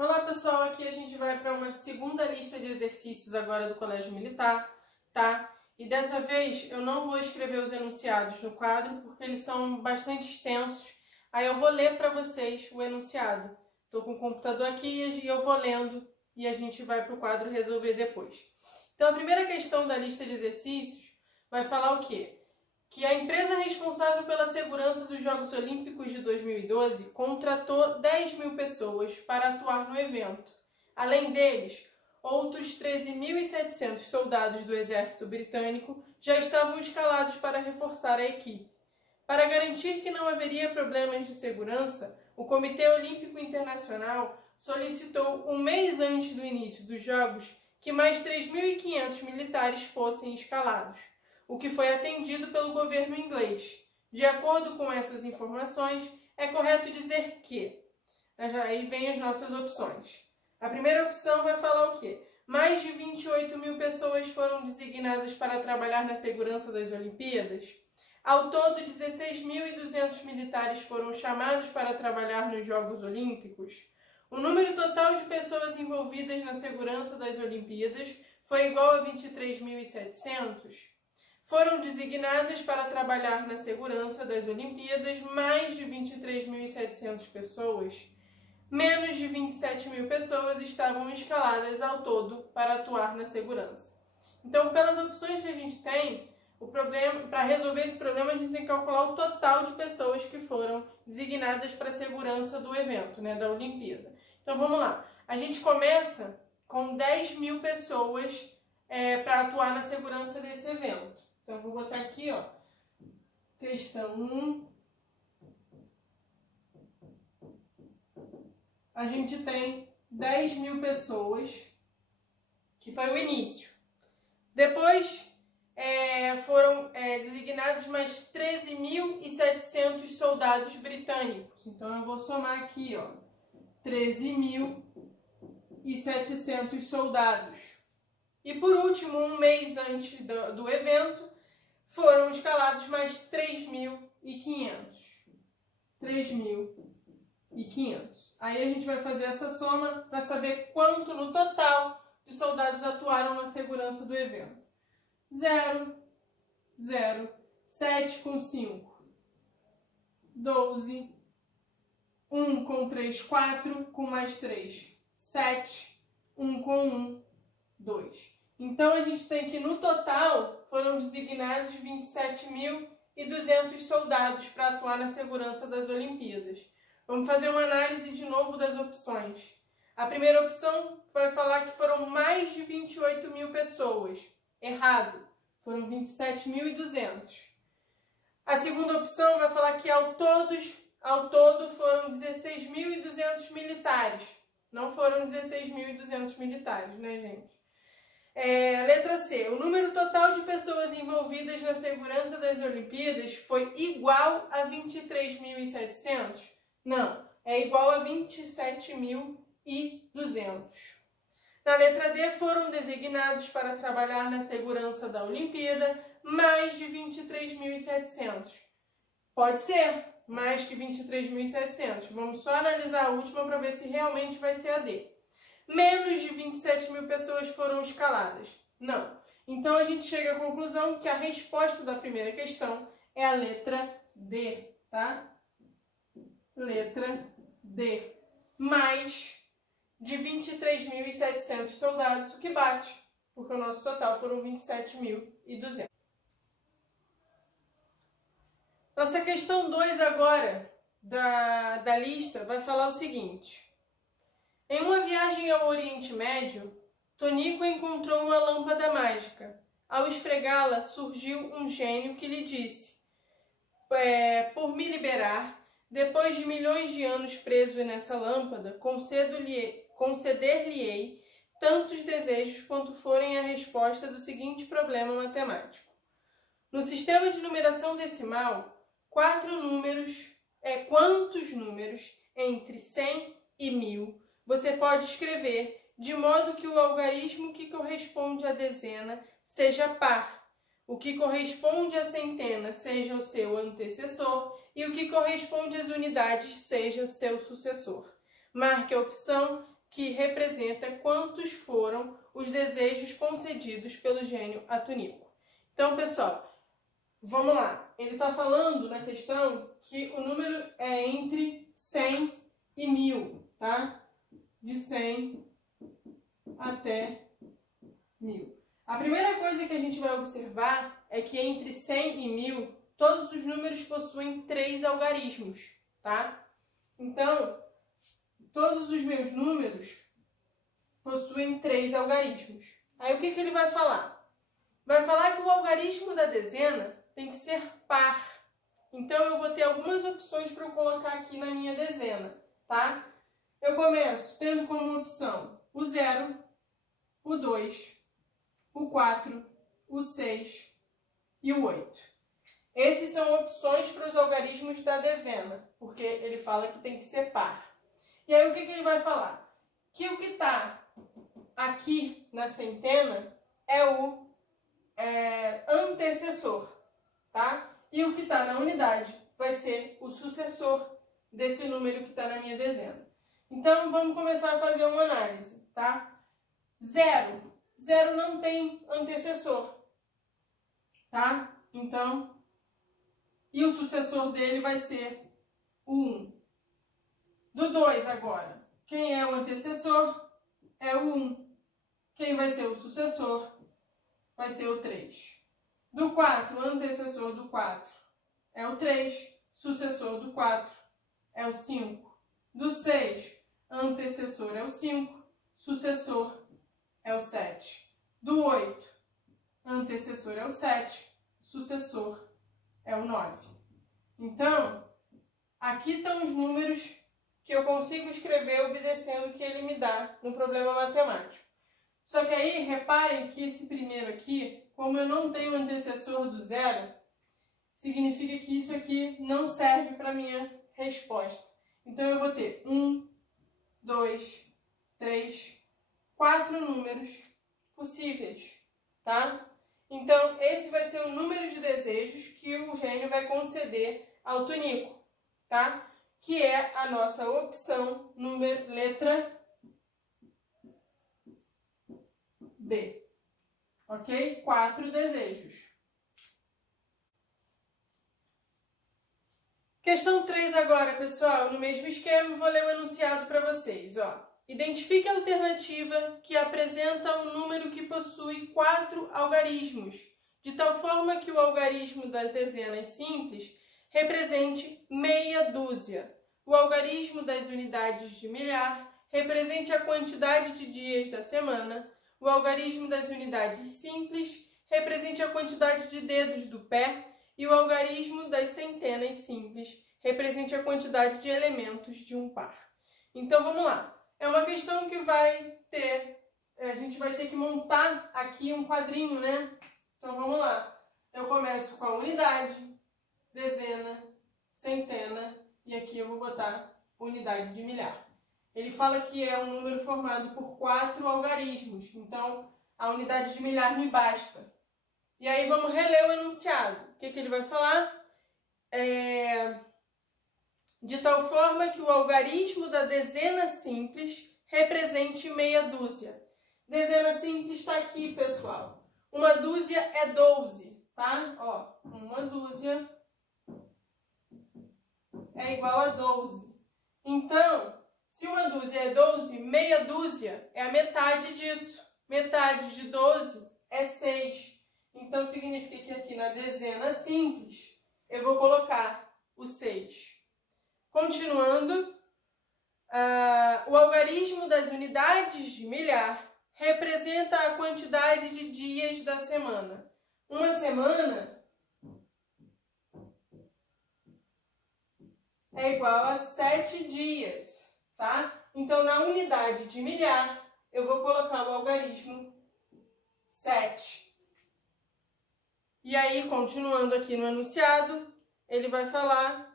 Olá pessoal, aqui a gente vai para uma segunda lista de exercícios agora do Colégio Militar, tá? E dessa vez eu não vou escrever os enunciados no quadro porque eles são bastante extensos. Aí eu vou ler para vocês o enunciado. Estou com o computador aqui e eu vou lendo e a gente vai para o quadro resolver depois. Então a primeira questão da lista de exercícios vai falar o quê? Que a empresa responsável pela segurança dos Jogos Olímpicos de 2012 contratou 10.000 pessoas para atuar no evento. Além deles, outros 13.700 soldados do exército britânico já estavam escalados para reforçar a equipe. Para garantir que não haveria problemas de segurança, o Comitê Olímpico Internacional solicitou um mês antes do início dos Jogos que mais 3.500 militares fossem escalados, o que foi atendido pelo governo inglês. De acordo com essas informações, é correto dizer que... Aí vem as nossas opções. A primeira opção vai falar o quê? Mais de 28.000 pessoas foram designadas para trabalhar na segurança das Olimpíadas. Ao todo, 16.200 militares foram chamados para trabalhar nos Jogos Olímpicos. O número total de pessoas envolvidas na segurança das Olimpíadas foi igual a 23.700. Foram designadas para trabalhar na segurança das Olimpíadas mais de 23.700 pessoas. Menos de 27.000 pessoas estavam escaladas ao todo para atuar na segurança. Então, pelas opções que a gente tem, para resolver esse problema, a gente tem que calcular o total de pessoas que foram designadas para a segurança do evento, da Olimpíada. Então, vamos lá. A gente começa com 10.000 pessoas para atuar na segurança desse evento. Então, eu vou botar aqui, questão 1. A gente tem 10.000 pessoas, que foi o início. Depois foram designados mais 13.700 soldados britânicos. Então, eu vou somar aqui, 13.700 soldados. E por último, um mês antes do evento, foram escalados mais 3.500. 3.500. Aí a gente vai fazer essa soma para saber quanto no total de soldados atuaram na segurança do evento. 0, 0, 7 com 5, 12, 1 com 3, 4, com mais 3, 7, 1 com 1, 2. Então, a gente tem que, no total, foram designados 27.200 soldados para atuar na segurança das Olimpíadas. Vamos fazer uma análise de novo das opções. A primeira opção vai falar que foram mais de 28.000 pessoas. Errado. Foram 27.200. A segunda opção vai falar que ao todo foram 16.200 militares. Não foram 16.200 militares, né, gente? Letra C. O número total de pessoas envolvidas na segurança das Olimpíadas foi igual a 23.700? Não, é igual a 27.200. Na letra D, foram designados para trabalhar na segurança da Olimpíada mais de 23.700. Pode ser mais que 23.700. Vamos só analisar a última para ver se realmente vai ser a D. Menos de 27.000 pessoas foram escaladas. Não. Então, a gente chega à conclusão que a resposta da primeira questão é a letra D, tá? Letra D. Mais de 23.700 soldados, o que bate, porque o nosso total foram 27.200. Nossa questão 2 agora da lista vai falar o seguinte. Em uma viagem ao Oriente Médio, Tonico encontrou uma lâmpada mágica. Ao esfregá-la, surgiu um gênio que lhe disse: por me liberar, depois de milhões de anos preso nessa lâmpada, conceder-lhe-ei tantos desejos quanto forem a resposta do seguinte problema matemático. No sistema de numeração decimal, quantos números entre 100 e 1.000 você pode escrever de modo que o algarismo que corresponde à dezena seja par, o que corresponde à centena seja o seu antecessor e o que corresponde às unidades seja seu sucessor. Marque a opção que representa quantos foram os desejos concedidos pelo gênio Atunico. Então, pessoal, vamos lá. Ele está falando na questão que o número é entre 100 e 1000, tá? De 100 até 1000. A primeira coisa que a gente vai observar é que entre 100 e 1000, todos os números possuem 3 algarismos, tá? Então, todos os meus números possuem 3 algarismos. Aí o que ele vai falar? Vai falar que o algarismo da dezena tem que ser par. Então, eu vou ter algumas opções para eu colocar aqui na minha dezena, tá? Eu começo tendo como opção o 0, o 2, o 4, o 6 e o 8. Esses são opções para os algarismos da dezena, porque ele fala que tem que ser par. E aí o que ele vai falar? Que o que está aqui na centena é o antecessor, tá? E o que está na unidade vai ser o sucessor desse número que está na minha dezena. Então, vamos começar a fazer uma análise, tá? 0. 0 não tem antecessor, tá? Então, e o sucessor dele vai ser o 1. Do 2 agora, quem é o antecessor? É o 1. Quem vai ser o sucessor? Vai ser o 3. Do 4, o antecessor do 4 é o 3, sucessor do 4 é o 5. Do 6, antecessor é o 5, sucessor é o 7. Do 8, antecessor é o 7, sucessor é o 9. Então, aqui estão os números que eu consigo escrever obedecendo o que ele me dá no problema matemático. Só que aí, reparem que esse primeiro aqui, como eu não tenho antecessor do 0, significa que isso aqui não serve para a minha resposta. Então, eu vou ter 1, 2, 3, 4 números possíveis, tá? Então, esse vai ser o número de desejos que o gênio vai conceder ao Tunico, tá? Que é a nossa opção, letra B. Ok? 4 desejos. Questão 3 agora, pessoal. No mesmo esquema, vou ler o enunciado para vocês. Ó. Identifique a alternativa que apresenta um número que possui 4 algarismos, de tal forma que o algarismo das dezenas simples represente meia dúzia. O algarismo das unidades de milhar represente a quantidade de dias da semana. O algarismo das unidades simples represente a quantidade de dedos do pé. E o algarismo das centenas simples represente a quantidade de elementos de um par. Então, vamos lá. É uma questão que vai ter... A gente vai ter que montar aqui um quadrinho, né? Então, vamos lá. Eu começo com a unidade, dezena, centena, e aqui eu vou botar unidade de milhar. Ele fala que é um número formado por 4 algarismos, então a unidade de milhar me basta. E aí vamos reler o enunciado. O que ele vai falar? De tal forma que o algarismo da dezena simples represente meia dúzia. Dezena simples está aqui, pessoal. Uma dúzia é 12, tá? Ó, uma dúzia é igual a 12. Então, se uma dúzia é 12, meia dúzia é a metade disso. Metade de 12 é 6. Então, significa que aqui na dezena simples, eu vou colocar o 6. Continuando, o algarismo das unidades de milhar representa a quantidade de dias da semana. Uma semana é igual a 7 dias, tá? Então, na unidade de milhar, eu vou colocar o algarismo 7. E aí, continuando aqui no enunciado, ele vai falar...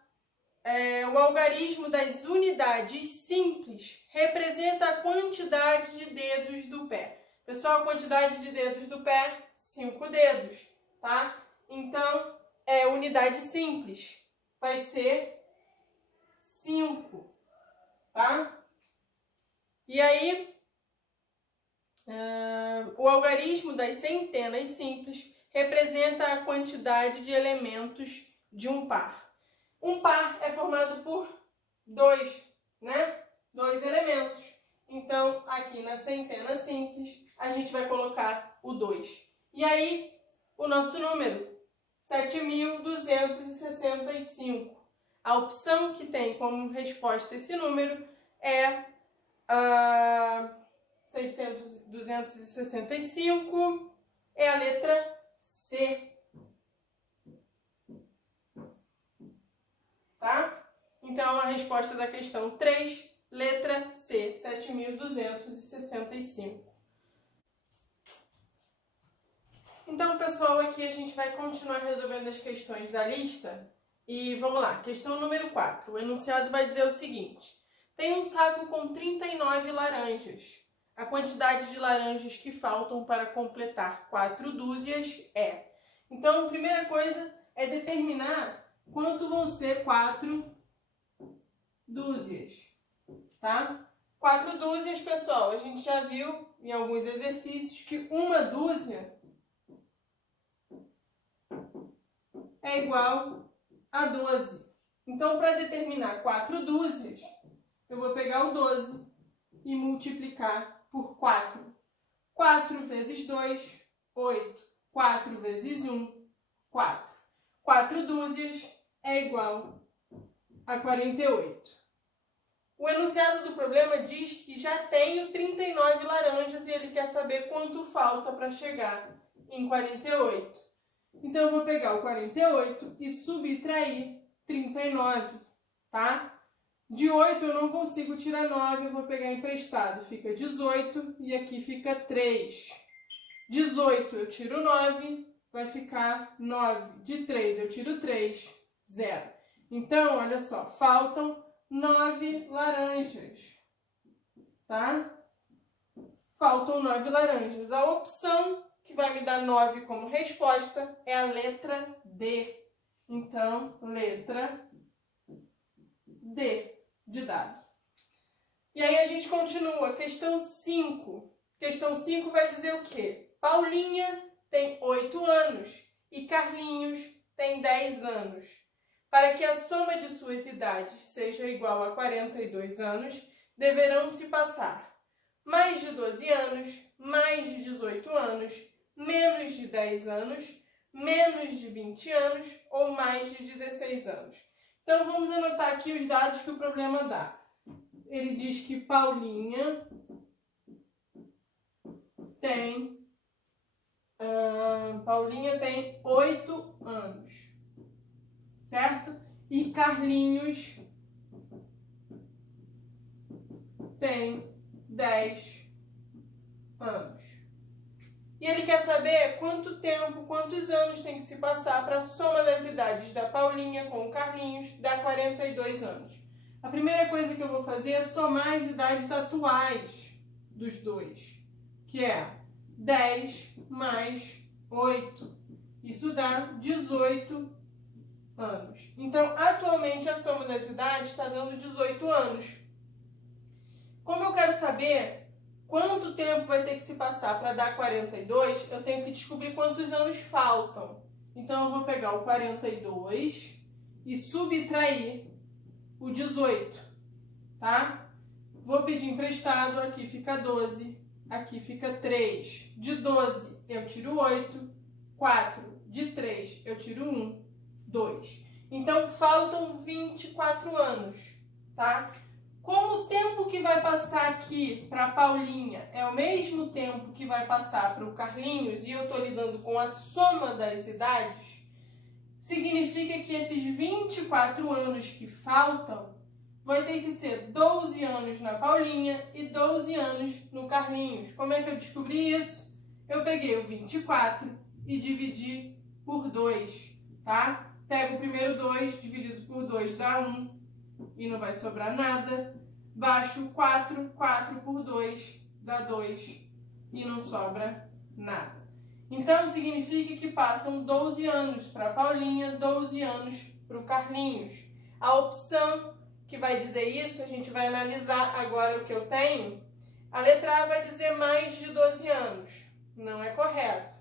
o algarismo das unidades simples representa a quantidade de dedos do pé. Pessoal, a quantidade de dedos do pé, 5 dedos, tá? Então, unidade simples vai ser 5, tá? E aí, o algarismo das centenas simples representa a quantidade de elementos de um par. Um par é formado por dois, né? Dois elementos. Então, aqui na centena simples, a gente vai colocar o 2. E aí, o nosso número, 7.265. A opção que tem como resposta esse número é a 265, é a letra C. Tá? Então, a resposta da questão 3, letra C, 7.265. Então, pessoal, aqui a gente vai continuar resolvendo as questões da lista. E vamos lá, questão número 4. O enunciado vai dizer o seguinte: tem um saco com 39 laranjas. A quantidade de laranjas que faltam para completar 4 dúzias é. Então, a primeira coisa é determinar quanto vão ser 4 dúzias, tá? 4 dúzias, pessoal, a gente já viu em alguns exercícios que uma dúzia é igual a 12. Então, para determinar 4 dúzias, eu vou pegar o 12 e multiplicar por 4. 4 vezes 2, 8. 4 vezes 1, 4. 4 dúzias é igual a 48. O enunciado do problema diz que já tenho 39 laranjas e ele quer saber quanto falta para chegar em 48. Então, eu vou pegar o 48 e subtrair 39, tá? De 8 eu não consigo tirar 9, eu vou pegar emprestado. Fica 18 e aqui fica 3. 18 eu tiro 9, vai ficar 9. De 3 eu tiro 3, 0. Então, olha só, faltam 9 laranjas, tá? Faltam 9 laranjas. A opção que vai me dar 9 como resposta é a letra D. Então, letra D de dado. E aí a gente continua. Questão 5. Questão 5 vai dizer o quê? Paulinha tem 8 anos e Carlinhos tem 10 anos. Para que a soma de suas idades seja igual a 42 anos, deverão se passar mais de 12 anos, mais de 18 anos, menos de 10 anos, menos de 20 anos ou mais de 16 anos. Então, vamos anotar aqui os dados que o problema dá. Ele diz que Paulinha tem 8 anos, certo? E Carlinhos tem 10 anos. E ele quer saber quanto tempo, quantos anos tem que se passar para a soma das idades da Paulinha com o Carlinhos dar 42 anos. A primeira coisa que eu vou fazer é somar as idades atuais dos dois, que é 10 mais 8. Isso dá 18 anos. Então, atualmente, a soma das idades está dando 18 anos. Como eu quero saber quanto tempo vai ter que se passar para dar 42, eu tenho que descobrir quantos anos faltam. Então, eu vou pegar o 42 e subtrair o 18, tá? Vou pedir emprestado, aqui fica 12, aqui fica 3. De 12 eu tiro 8, 4. De 3 eu tiro 1, 2. Então, faltam 24 anos, tá? Como o tempo que vai passar aqui para a Paulinha é o mesmo tempo que vai passar para o Carlinhos e eu estou lidando com a soma das idades, significa que esses 24 anos que faltam vai ter que ser 12 anos na Paulinha e 12 anos no Carlinhos. Como é que eu descobri isso? Eu peguei o 24 e dividi por 2, tá? Pego o primeiro 2, dividido por 2 dá 1. E não vai sobrar nada. Baixo 4, 4 por 2 dá 2 e não sobra nada. Então, significa que passam 12 anos para a Paulinha, 12 anos para o Carlinhos. A opção que vai dizer isso, a gente vai analisar agora o que eu tenho. A letra A vai dizer mais de 12 anos. Não é correto.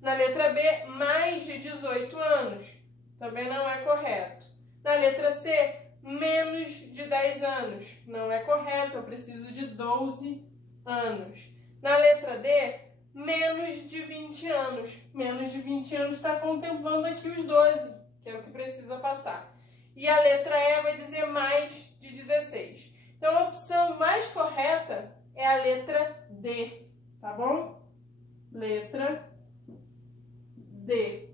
Na letra B, mais de 18 anos. Também não é correto. Na letra C, menos de 10 anos. Não é correto, eu preciso de 12 anos. Na letra D, menos de 20 anos. Menos de 20 anos está contemplando aqui os 12, que é o que precisa passar. E a letra E vai dizer mais de 16. Então, a opção mais correta é a letra D, tá bom? Letra D.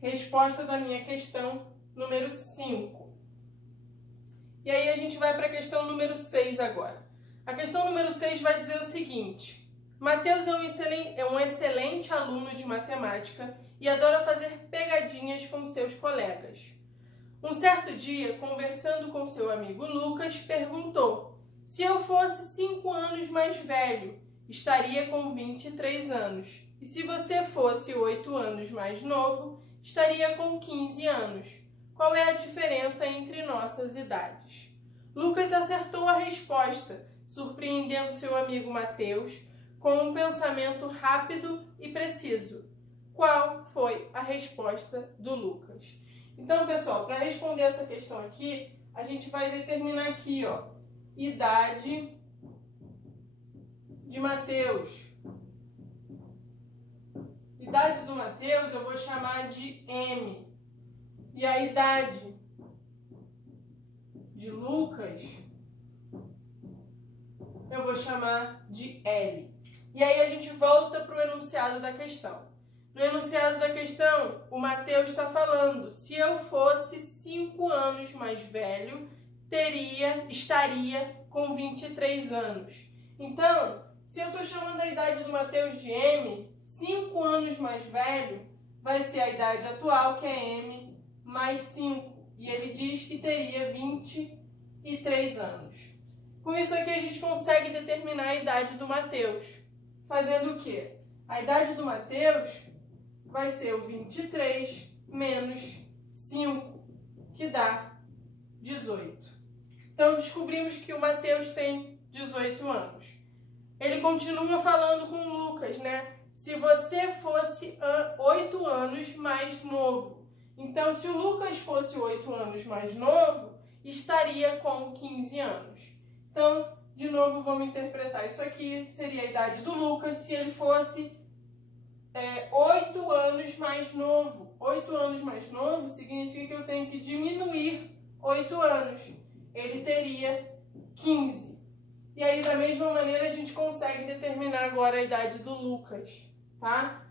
Resposta da minha questão número 5. E aí a gente vai para a questão número 6 agora. A questão número 6 vai dizer o seguinte: Mateus é um excelente aluno de matemática e adora fazer pegadinhas com seus colegas. Um certo dia, conversando com seu amigo Lucas, perguntou: se eu fosse 5 anos mais velho, estaria com 23 anos. E se você fosse 8 anos mais novo, estaria com 15 anos. Qual é a diferença entre nossas idades? Lucas acertou a resposta, surpreendendo seu amigo Mateus com um pensamento rápido e preciso. Qual foi a resposta do Lucas? Então, pessoal, para responder essa questão aqui, a gente vai determinar aqui, ó, idade de Mateus. Idade do Mateus eu vou chamar de M. E a idade de Lucas eu vou chamar de L. E aí a gente volta para o enunciado da questão. No enunciado da questão, o Mateus está falando: se eu fosse 5 anos mais velho, estaria com 23 anos. Então, se eu estou chamando a idade do Mateus de M, 5 anos mais velho vai ser a idade atual, que é M, mais 5. E ele diz que teria 23 anos. Com isso aqui a gente consegue determinar a idade do Mateus. Fazendo o quê? A idade do Mateus vai ser o 23 menos 5, que dá 18. Então, descobrimos que o Mateus tem 18 anos. Ele continua falando com o Lucas, né? Se você fosse 8 anos mais novo. Então, se o Lucas fosse 8 anos mais novo, estaria com 15 anos. Então, de novo, vamos interpretar isso aqui. Seria a idade do Lucas se ele fosse 8 anos mais novo. 8 anos mais novo significa que eu tenho que diminuir 8 anos. Ele teria 15. E aí, da mesma maneira, a gente consegue determinar agora a idade do Lucas, tá?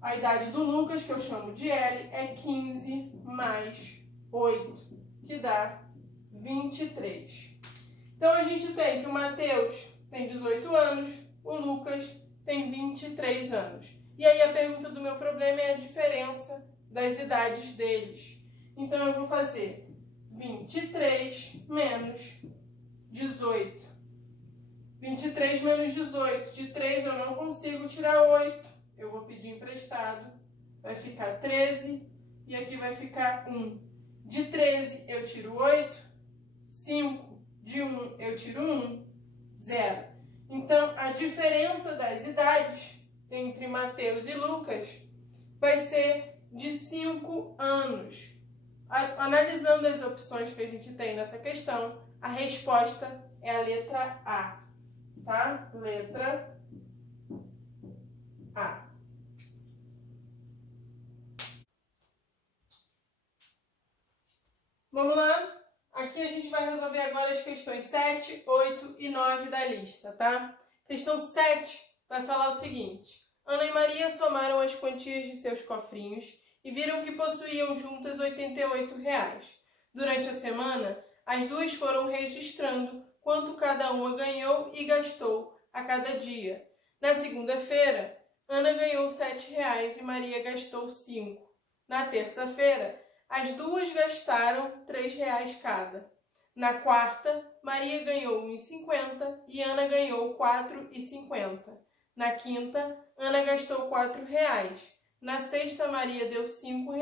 A idade do Lucas, que eu chamo de L, é 15 mais 8, que dá 23. Então, a gente tem que o Mateus tem 18 anos, o Lucas tem 23 anos. E aí, a pergunta do meu problema é a diferença das idades deles. Então, eu vou fazer 23 menos 18. 23 menos 18. De 3 eu não consigo tirar 8. Eu vou pedir emprestado. Vai ficar 13. E aqui vai ficar 1. De 13 eu tiro 8. 5. De 1 eu tiro 1. 0. Então, a diferença das idades entre Mateus e Lucas vai ser de 5 anos. Analisando as opções que a gente tem nessa questão, a resposta é a letra A, tá? Letra A. Vamos lá? Aqui a gente vai resolver agora as questões 7, 8 e 9 da lista, tá? Questão 7 vai falar o seguinte: Ana e Maria somaram as quantias de seus cofrinhos e viram que possuíam juntas R$ 88. Durante a semana, as duas foram registrando quanto cada uma ganhou e gastou a cada dia. Na segunda-feira, Ana ganhou R$ 7 e Maria gastou 5. Na terça-feira, as duas gastaram R$ 3 cada. Na quarta, Maria ganhou R$ 1,50 e Ana ganhou R$ 4,50. Na quinta, Ana gastou R$ 4. Na sexta, Maria deu R$ 5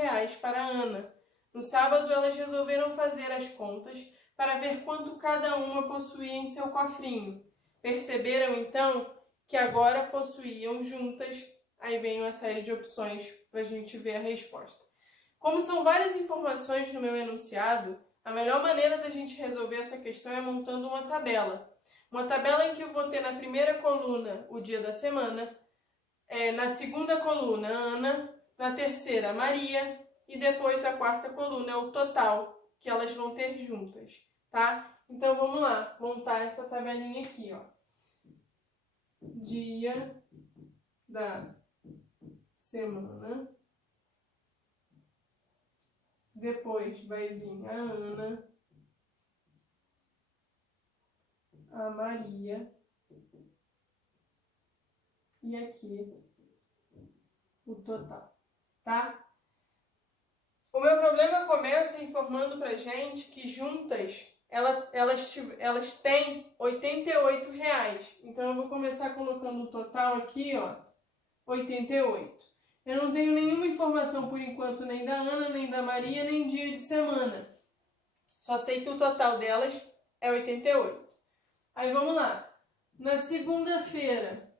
para Ana. No sábado, elas resolveram fazer as contas para ver quanto cada uma possuía em seu cofrinho. Perceberam, então, que agora possuíam juntas? Aí vem uma série de opções para a gente ver a resposta. Como são várias informações no meu enunciado, a melhor maneira da gente resolver essa questão é montando uma tabela. Uma tabela em que eu vou ter na primeira coluna o dia da semana, na segunda coluna Ana, na terceira Maria e depois a quarta coluna é o total que elas vão ter juntas, tá? Então vamos lá, montar essa tabelinha aqui, ó. Dia da semana. Depois vai vir a Ana, a Maria e aqui o total, tá? O meu problema começa informando pra gente que juntas elas têm R$88. Então eu vou começar colocando o total aqui, ó, 88. Eu não tenho nenhuma informação por enquanto nem da Ana, nem da Maria, nem dia de semana. Só sei que o total delas é 88. Aí vamos lá. Na segunda-feira,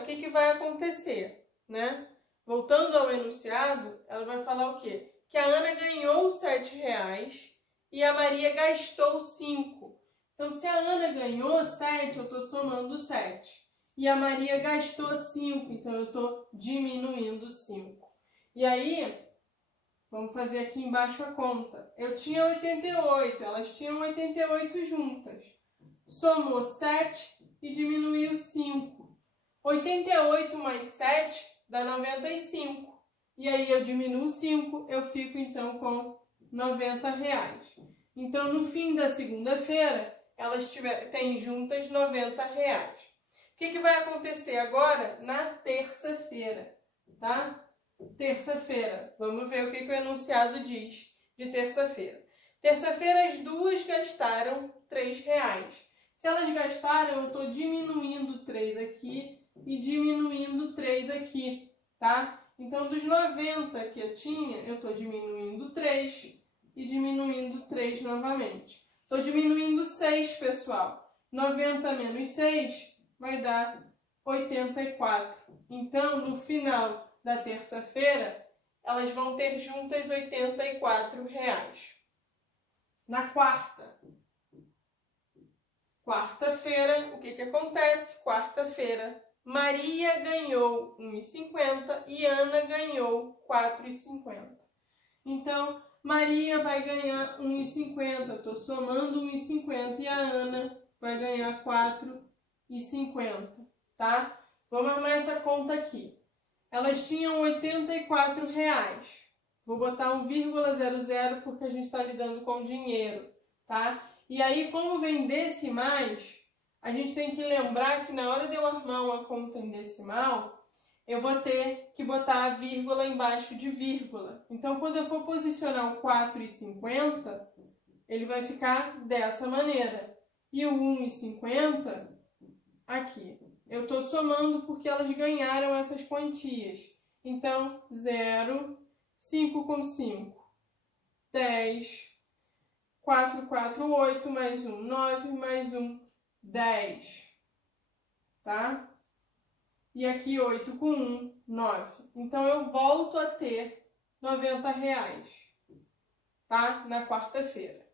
o que vai acontecer, né? Voltando ao enunciado, ela vai falar o quê? Que a Ana ganhou R$7 e a Maria gastou 5. Então, se a Ana ganhou 7, eu estou somando 7. E a Maria gastou 5, então eu estou diminuindo 5. E aí, vamos fazer aqui embaixo a conta. Eu tinha 88, elas tinham 88 juntas. Somou 7 e diminuiu 5. 88 mais 7 dá 95. E aí eu diminuo 5, eu fico então com R$90. Então, no fim da segunda-feira, elas têm juntas R$90. O que vai acontecer agora na terça-feira, tá? Terça-feira. Vamos ver o que o enunciado diz de terça-feira. Terça-feira, as duas gastaram R$3. Se elas gastaram, eu estou diminuindo 3 aqui e diminuindo 3 aqui, tá? Então, dos 90 que eu tinha, eu estou diminuindo 3 e diminuindo 3 novamente. Estou diminuindo 6, pessoal. 90 menos 6 vai dar 84. Então, no final da terça-feira, elas vão ter juntas R$84. Na quarta-feira, o que acontece? Quarta-feira, Maria ganhou R$1,50 e Ana ganhou R$4,50. Então, Maria vai ganhar R$1,50. Eu estou somando R$1,50 e a Ana vai ganhar R$4,50, tá? Vamos arrumar essa conta aqui. Elas tinham R$84. Vou botar 1,00 porque a gente está lidando com dinheiro, tá? E aí, como vem decimais, a gente tem que lembrar que na hora de eu armar uma conta em decimal, eu vou ter que botar a vírgula embaixo de vírgula. Então, quando eu for posicionar o 4,50, ele vai ficar dessa maneira. E o 1,50 aqui. Eu estou somando porque elas ganharam essas quantias. Então, 0, 5 com 5, 10, 4, 4, 8, mais 1, 9, mais 1, 10. Tá? E aqui 8 com 1, 9. Então, eu volto a ter R$90, tá? Na quarta-feira.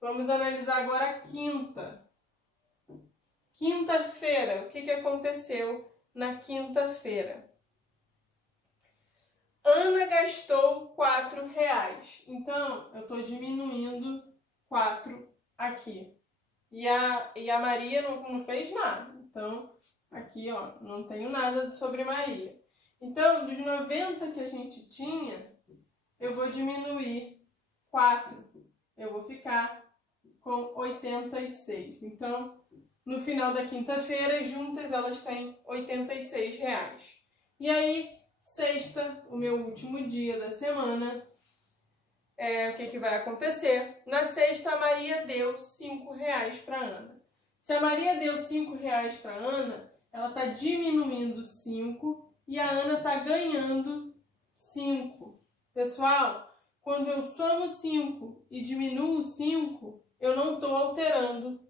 Vamos analisar agora a quinta. Quinta-feira, o que aconteceu na quinta-feira? Ana gastou R$4. Então, eu estou diminuindo 4 aqui. E a Maria não fez nada. Então, aqui, ó, não tenho nada sobre Maria. Então, dos 90 que a gente tinha, eu vou diminuir 4. Eu vou ficar com 86. Então, no final da quinta-feira, juntas elas têm R$86. E aí, sexta, o meu último dia da semana, o que vai acontecer? Na sexta, a Maria deu R$5 para Ana. Se a Maria deu R$5 para Ana, ela está diminuindo 5 e a Ana está ganhando 5. Pessoal, quando eu somo 5 e diminuo 5, eu não estou alterando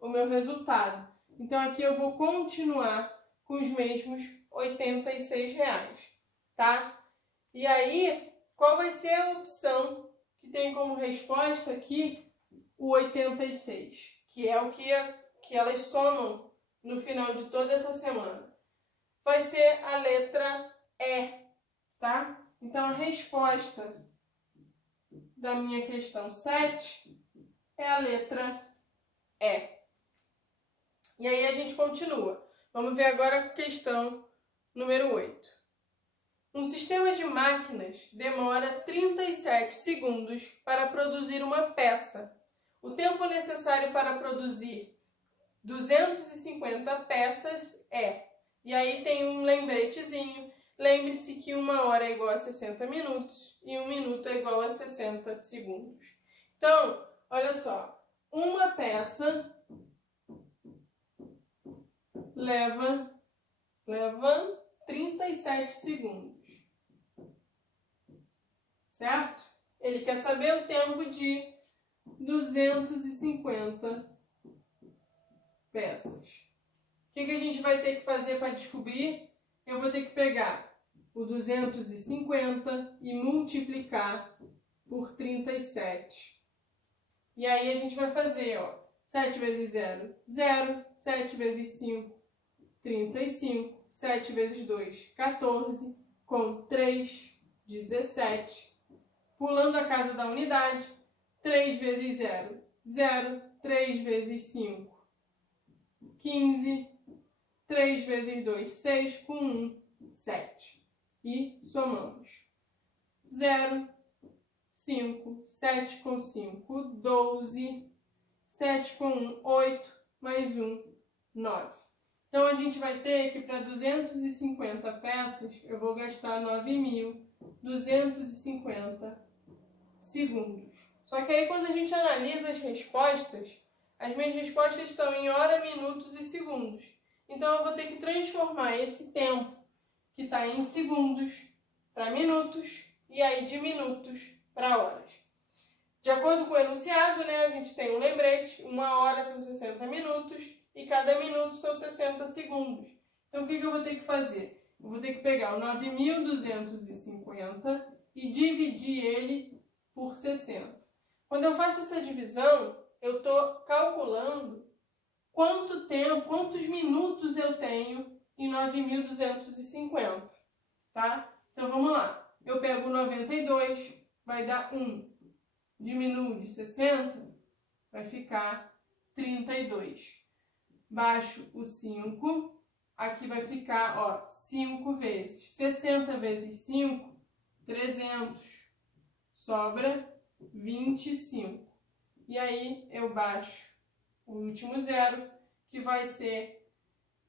o meu resultado. Então aqui eu vou continuar com os mesmos R$86, tá? E aí, qual vai ser a opção que tem como resposta aqui o 86, que é o que elas somam no final de toda essa semana? Vai ser a letra E, tá? Então a resposta da minha questão 7 é a letra E. E aí a gente continua. Vamos ver agora a questão número 8. Um sistema de máquinas demora 37 segundos para produzir uma peça. O tempo necessário para produzir 250 peças é... E aí tem um lembretezinho. Lembre-se que 1 hora é igual a 60 minutos e 1 minuto é igual a 60 segundos. Então, olha só. Uma peça leva 37 segundos. Certo? Ele quer saber o tempo de 250 peças. O que a gente vai ter que fazer para descobrir? Eu vou ter que pegar o 250 e multiplicar por 37. E aí a gente vai fazer, ó, 7 vezes 0, 0, 7 vezes 5, 35, 7 vezes 2, 14, com 3, 17. Pulando a casa da unidade, 3 vezes 0, 0, 3 vezes 5, 15, 3 vezes 2, 6, com 1, 7. E somamos. 0, 5, 7 com 5, 12, 7 com 1, 8, mais 1, 9. Então, a gente vai ter que para 250 peças, eu vou gastar 9.250 segundos. Só que aí, quando a gente analisa as respostas, as minhas respostas estão em hora, minutos e segundos. Então, eu vou ter que transformar esse tempo que está em segundos para minutos e aí de minutos para horas. De acordo com o enunciado, né, a gente tem um lembrete, 1 hora são 60 minutos e cada minuto são 60 segundos. Então, o que eu vou ter que fazer? Eu vou ter que pegar o 9.250 e dividir ele por 60. Quando eu faço essa divisão, eu estou calculando quanto tempo, quantos minutos eu tenho em 9.250, tá? Então, vamos lá. Eu pego 92, vai dar 1. Diminuo de 60, vai ficar 32. Baixo o 5, aqui vai ficar, ó, 5 vezes. 60 vezes 5, 300. Sobra 25. E aí, eu baixo o último zero, que vai ser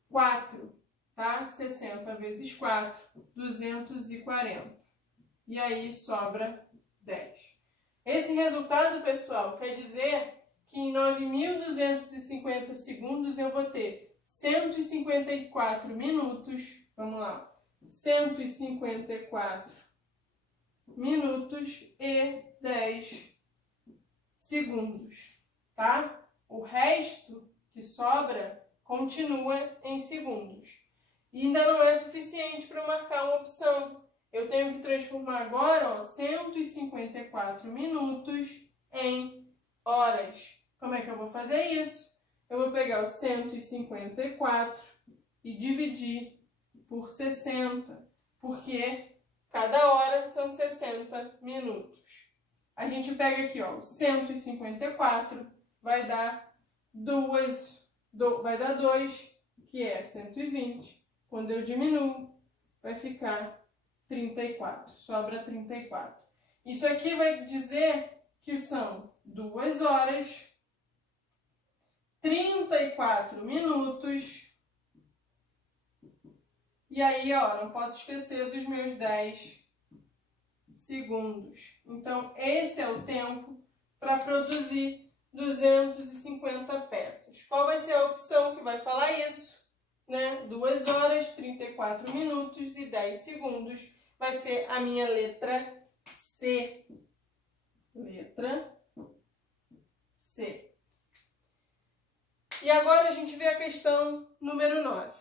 4, tá? 60 vezes 4, 240. E aí, sobra 10. Esse resultado, pessoal, quer dizer que em 9.250 segundos eu vou ter 154 minutos, vamos lá, 154 minutos e 10 segundos, tá? O resto que sobra continua em segundos. E ainda não é suficiente para marcar uma opção. Eu tenho que transformar agora, ó, 154 minutos em horas. Como é que eu vou fazer isso? Eu vou pegar o 154 e dividir por 60, porque cada hora são 60 minutos. A gente pega aqui, ó, o 154 vai dar 2, que é 120. Quando eu diminuo, vai ficar 34, sobra 34. Isso aqui vai dizer que são 2 horas, 34 minutos, e aí, ó, não posso esquecer dos meus 10 segundos. Então, esse é o tempo para produzir 250 peças. Qual vai ser a opção que vai falar isso? Né? 2 horas, 34 minutos e 10 segundos. Vai ser a minha letra C. Letra C. E agora a gente vê a questão número 9.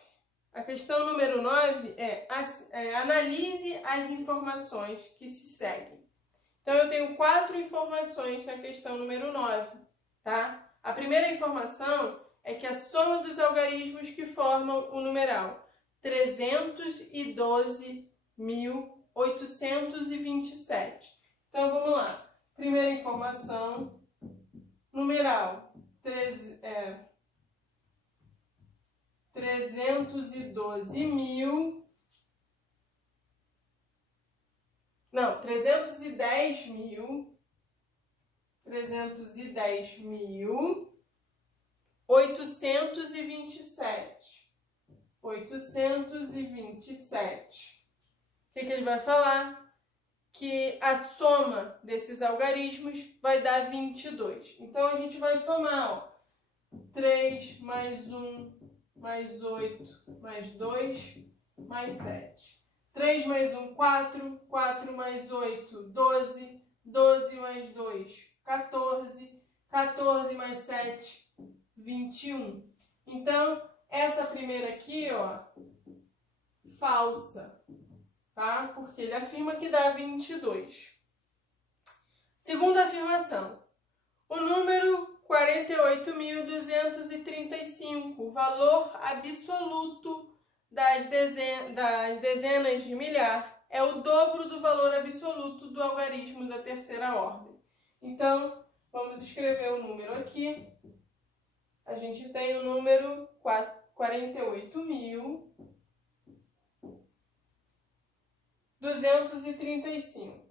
A questão número 9 analise as informações que se seguem. Então, eu tenho 4 informações na questão número 9, tá? A primeira informação é que a soma dos algarismos que formam o numeral 312.827. Então, vamos lá. Primeira informação, numeral 310.827. 827. O que ele vai falar? Que a soma desses algarismos vai dar 22. Então, a gente vai somar, ó, 3 mais 1 mais 8 mais 2 mais 7. 3 mais 1, 4. 4 mais 8, 12. 12 mais 2, 14. 14 mais 7, 21. Então, essa primeira aqui, ó, falsa, tá? Porque ele afirma que dá 22. Segunda afirmação. O número 48.235, o valor absoluto das dezenas de milhar, é o dobro do valor absoluto do algarismo da terceira ordem. Então, vamos escrever o número aqui. A gente tem o número 48.235.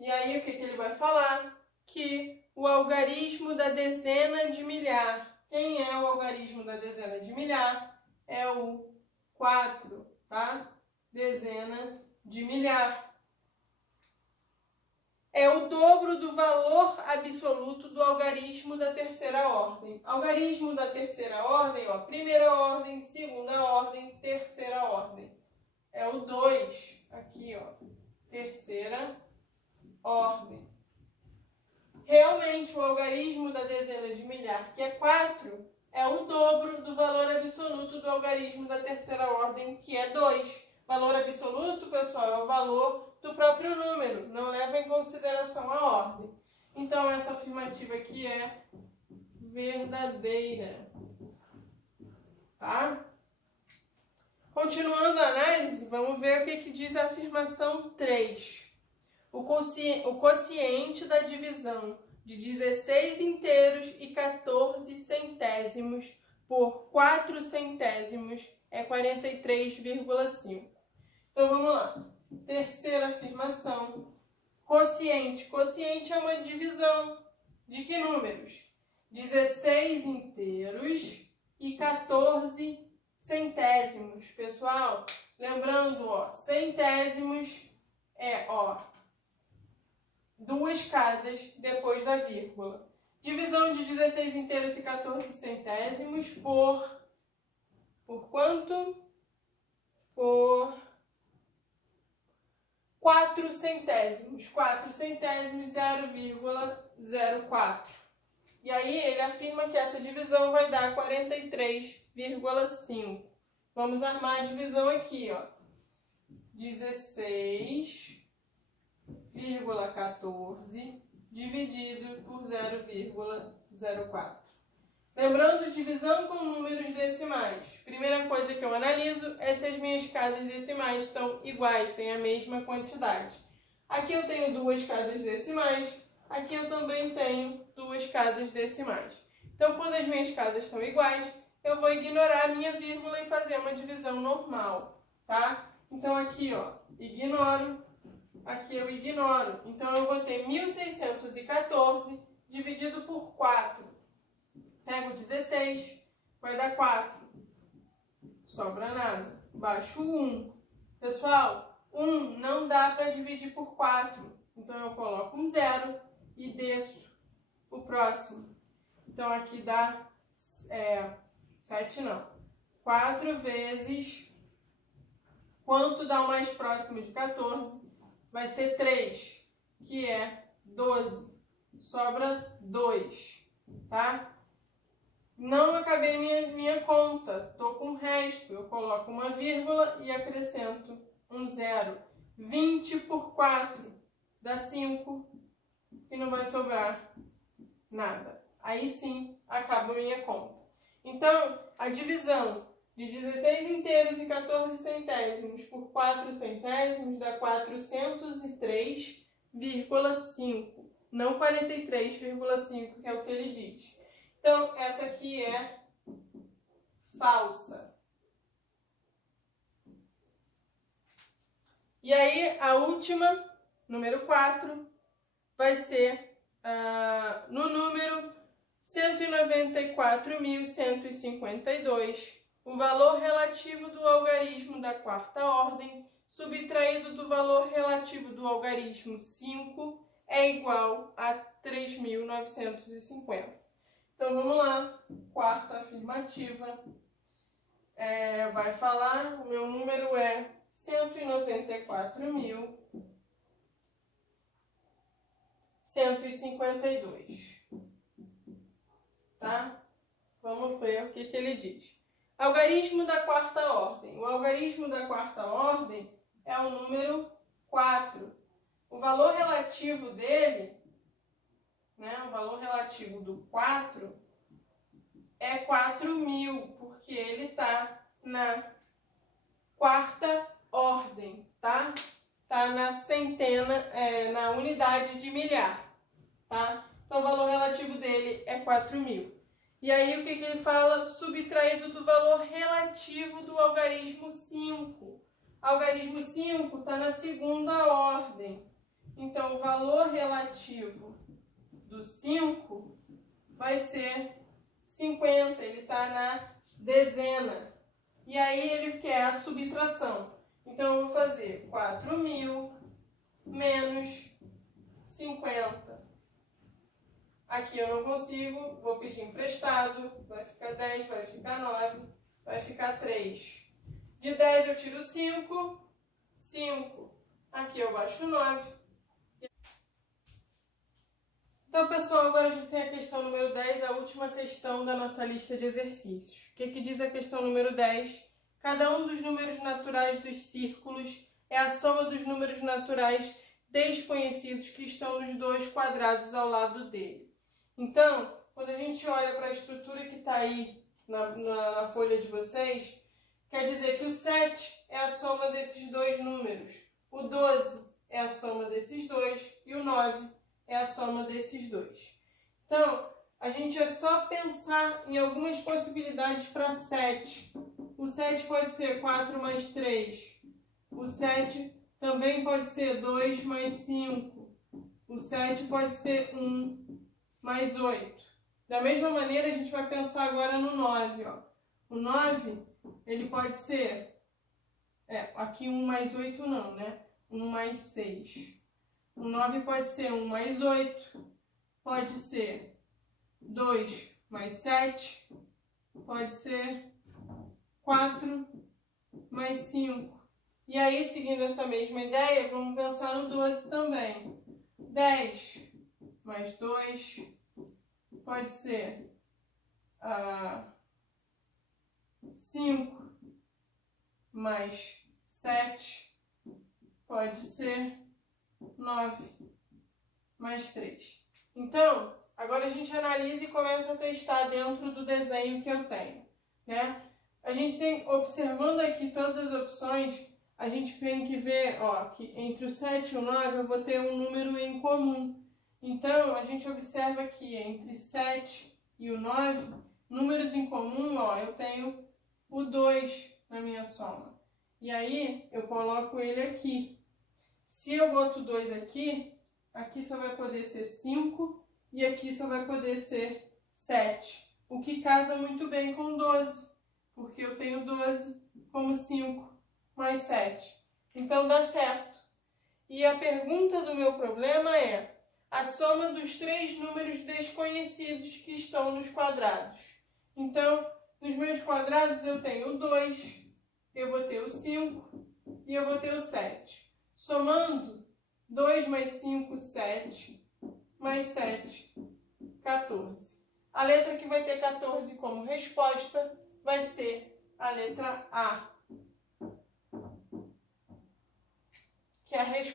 E aí, o que ele vai falar? Que o algarismo da dezena de milhar. Quem é o algarismo da dezena de milhar? É o 4, tá? Dezena de milhar. É o dobro do valor absoluto do algarismo da terceira ordem. Algarismo da terceira ordem, ó, primeira ordem, segunda ordem, terceira ordem. É o 2, aqui, ó, terceira ordem. Realmente, o algarismo da dezena de milhar, que é 4, é o dobro do valor absoluto do algarismo da terceira ordem, que é 2. Valor absoluto, pessoal, é o valor do próprio número, não leva em consideração a ordem. Então, essa afirmativa aqui é verdadeira. Tá? Continuando a análise, vamos ver o que diz a afirmação 3. O quociente da divisão de 16 inteiros e 14 centésimos por 4 centésimos é 43,5. Então, vamos lá. Terceira afirmação. Quociente. Quociente é uma divisão de que números? 16 inteiros e 14 centésimos. Pessoal, lembrando, ó, centésimos é, ó, 2 casas depois da vírgula. Divisão de 16 inteiros e 14 centésimos por quanto? Por 4 centésimos. 4 centésimos, 0,04. E aí ele afirma que essa divisão vai dar 43,5. Vamos armar a divisão aqui, ó. 16,14 dividido por 0,04. Lembrando, divisão com números decimais. Primeira coisa que eu analiso é se as minhas casas decimais estão iguais, têm a mesma quantidade. Aqui eu tenho 2 casas decimais, aqui eu também tenho 2 casas decimais. Então, quando as minhas casas estão iguais, eu vou ignorar a minha vírgula e fazer uma divisão normal, tá? Então, aqui, ó, ignoro, aqui eu ignoro. Então, eu vou ter 1.614 dividido por 4. Pego 16, vai dar 4. Sobra nada. Baixo 1. Pessoal, 1 não dá para dividir por 4. Então, eu coloco um 0 e desço o próximo. Então, aqui dá 7 não. 4 vezes... Quanto dá o mais próximo de 14? Vai ser 3, que é 12. Sobra 2, tá? Não acabei minha conta, estou com o resto. Eu coloco uma vírgula e acrescento um zero. 20 por 4 dá 5 e não vai sobrar nada. Aí sim, acaba a minha conta. Então, a divisão de 16 inteiros e 14 centésimos por 4 centésimos dá 403,5. Não 43,5, que é o que ele diz. Então, essa aqui é falsa. E aí, a última, número 4, vai ser no número 194.152, o valor relativo do algarismo da quarta ordem, subtraído do valor relativo do algarismo 5, é igual a 3.950. Então, vamos lá. Quarta afirmativa. Vai falar, o meu número é 194.152. Tá? Vamos ver o que ele diz. Algarismo da quarta ordem. O algarismo da quarta ordem é o número 4. O valor relativo dele, o valor relativo do 4 é 4.000, porque ele está na quarta ordem, tá? Tá na centena, na unidade de milhar, tá? Então, o valor relativo dele é 4.000. E aí, o que ele fala? Subtraído do valor relativo do algarismo 5. Algarismo 5 está na segunda ordem. Então, o valor relativo do 5 vai ser 50. Ele está na dezena. E aí, ele quer a subtração. Então, eu vou fazer 4.000 menos 50. Aqui eu não consigo, vou pedir emprestado, vai ficar 10, vai ficar 9, vai ficar 3. De 10 eu tiro 5, 5. Aqui eu baixo 9. Então, pessoal, agora a gente tem a questão número 10, a última questão da nossa lista de exercícios. O que diz a questão número 10? Cada um dos números naturais dos círculos é a soma dos números naturais desconhecidos que estão nos dois quadrados ao lado dele. Então, quando a gente olha para a estrutura que está aí na folha de vocês, quer dizer que o 7 é a soma desses dois números, o 12 é a soma desses dois e o 9 é a soma desses dois. Então, a gente é só pensar em algumas possibilidades para 7. O 7 pode ser 4 mais 3. O 7 também pode ser 2 mais 5. O 7 pode ser 1 mais 8. Da mesma maneira, a gente vai pensar agora no 9. Ó. O 9, ele pode ser... aqui 1 mais 8 não, né? 1 mais 6. O 9 pode ser 1 mais 8. Pode ser 2 mais 7. Pode ser 4 mais 5. E aí, seguindo essa mesma ideia, vamos pensar no 12 também. 10 mais 2 pode ser 5 mais 7 pode ser 9 mais 3. Então, agora a gente analisa e começa a testar dentro do desenho que eu tenho, né? A gente tem, observando aqui todas as opções, a gente tem que ver, ó, que entre o 7 e o 9 eu vou ter um número em comum. Então, a gente observa que entre 7 e o 9, números em comum, ó, eu tenho o 2 na minha soma. E aí, eu coloco ele aqui. Se eu boto 2 aqui, aqui só vai poder ser 5 e aqui só vai poder ser 7. O que casa muito bem com 12, porque eu tenho 12 como 5 mais 7. Então, dá certo. E a pergunta do meu problema é a soma dos três números desconhecidos que estão nos quadrados. Então, nos meus quadrados eu tenho o 2, eu vou ter o 5 e eu vou ter o 7. Somando, 2 mais 5, 7, mais 7, 14. A letra que vai ter 14 como resposta vai ser a letra A, que é a resposta.